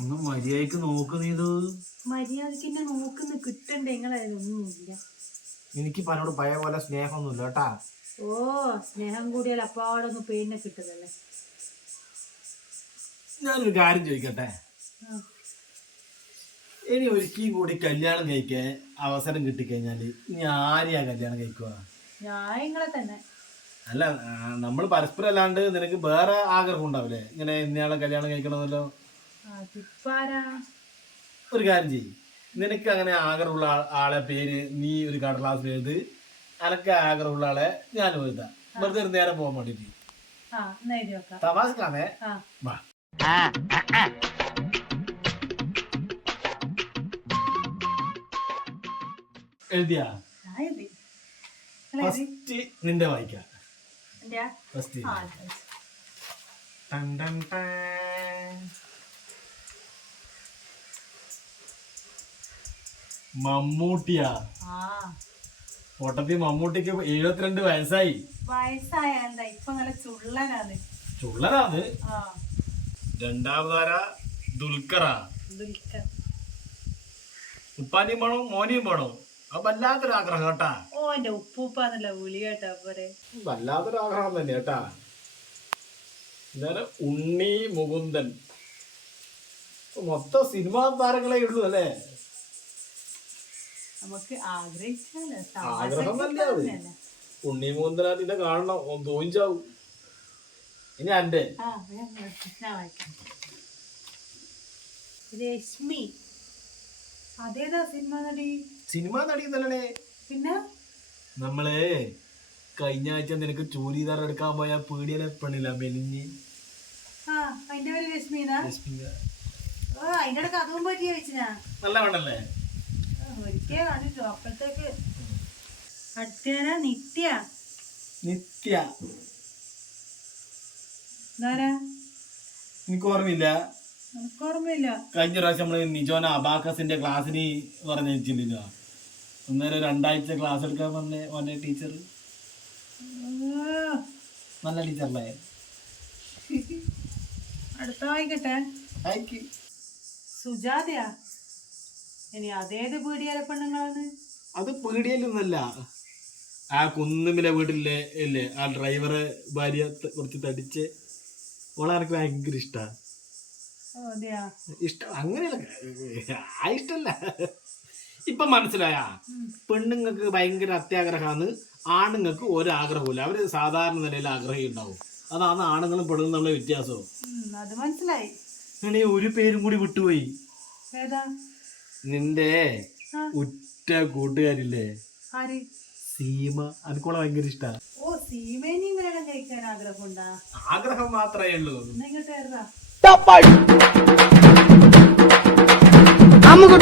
ഒന്ന് മര്യാദക്ക് നോക്ക് നീതു. മര്യാദക്ക് എന്നെ നോക്കുന്ന കിട്ടണ്ടേ നിങ്ങളൊന്നുമില്ല. എനിക്ക് പലരോട് പഴയ പോലെ സ്നേഹമൊന്നുമില്ല കേട്ടാ. ഓ സ്നേഹം കൂടിയാൽ അപ്പാടൊന്നും പേരിനെ കിട്ടുന്നല്ലേ. ഞാനൊരു കാര്യം ചോദിക്കട്ടെ, ഇനി ഒരിക്കലും കൂടി കല്യാണം കഴിക്കാൻ അവസരം കിട്ടിക്കഴിഞ്ഞാല് ഇനി ആരെയാ കല്യാണം കഴിക്കുക? നിങ്ങളെ തന്നെ. അല്ല, നമ്മൾ പരസ്പരം അല്ലാണ്ട് നിനക്ക് വേറെ ആഗ്രഹം ഉണ്ടാവില്ലേ ഇങ്ങനെ ഇന്നയാളെ കല്യാണം കഴിക്കണമെന്നല്ലോ? ഒരു കാര്യം ചെയ്യ്, നിനക്ക് അങ്ങനെ ആഗ്രഹമുള്ള ആളെ പേര് നീ ഒരു കടലാസിൽ എഴുത്, അനക്ക് ആഗ്രഹമുള്ള ആളെ ഞാനും എഴുതാം. വെറുതെ നേരെ പോകാൻ വേണ്ടിട്ട്. തമാശക്കാണേ. വാ. എഴുതിയാ? ഫസ്റ്റ് നിന്റെ വായിക്കാം. ഫസ്റ്റ് മമ്മൂട്ടിയാ. ഓട്ടത്തിൽ മമ്മൂട്ടിക്ക് 72 വയസ്സായി. ചുള്ളനാണ്. രണ്ടാമതാര ദുൽഖറാ. ഉപ്പാനിയും വേണോ മോനിയും വേണോ? അത് വല്ലാത്തൊരു ആഗ്രഹം കേട്ടാ. വല്ലാത്തൊരു ആഗ്രഹം തന്നെ കേട്ടാ. ഉണ്ണി മുകുന്ദൻ. മൊത്തം സിനിമാ താരങ്ങളെ ഉള്ളൂ അല്ലേ? ആഗ്രഹം തന്നെ. ഉണ്ണി മുകുന്ദനാത്തിന്റെ കാണണം, തോന്നിച്ചാവും. ഇനി അന്റെ രശ്മി. അതേതാ സിനിമ നടി? സിനിമ നടി എന്നല്ലേ? പിന്നെ നമ്മള് കഴിഞ്ഞ ആഴ്ച നിനക്ക് ചൂരിദാർ എടുക്കാൻ പോയ പീടിയനെ പെണ്ണില്ല മെലിഞ്ഞ്. അതിന്റെ പേര് രശ്മിനാ? അതിന്റെ ഇടക്ക് അതും പറ്റി ചോദിച്ചാ. നല്ല വേണ്ടല്ലേ? ഒരിക്കൽ കണ്ടിട്ടു. അപ്പോഴത്തേക്ക് അടുത്തേന നിത്യ. നിത്യ എനിക്ക് ഓർമ്മയില്ല. കഴിഞ്ഞ പ്രാവശ്യം നമ്മള് നിജോന അബാക്കസിന്റെ ക്ലാസ്സിന് പറഞ്ഞില്ല. അന്നേരം 2 ആഴ്ച ക്ലാസ് എടുക്കാൻ പറഞ്ഞ ഓന്റെ ടീച്ചർ നല്ല ടീച്ചറല്ലേ? അടുത്ത വായിക്കട്ടെ. സുജാതയാ. ഇനി അതേത് പീടിയാലെ പെണ്ണുങ്ങളാണ്? അത് പീടിയല്ലൊന്നല്ല, ആ കുന്നുമിലെ വീട്ടിലെ ഇല്ലേ ആ ഡ്രൈവറെ ഭാര്യ കുറച്ച് തടിച്ച് ഓളെ എനിക്ക് ഭയങ്കര ഇഷ്ടാ. ഇഷ്ടം അങ്ങനെയല്ല, ആ ഇഷ്ടല്ല. ഇപ്പൊ മനസ്സിലായ പെണ്ണുങ്ങൾക്ക് ഭയങ്കര അത്യാഗ്രഹമാണ്, ആണുങ്ങൾക്ക് ഒരാഗ്രഹമില്ല. അവര് സാധാരണ നിലയിൽ ആഗ്രഹം ഉണ്ടാവും. അതാണ് ആണുങ്ങളും പെണ്ണുങ്ങളും തമ്മിലുള്ള വ്യത്യാസവും. അത് മനസ്സിലായി. ഒരു പേരും കൂടി വിട്ടുപോയി. നിന്റെ ഉറ്റ കൂട്ടുകാരില്ലേ സീമ, എനിക്കോളെ ഭയങ്കര ഇഷ്ടാ. ആഗ്രഹം മാത്രമേ ഉള്ളൂ. നമുക്ക്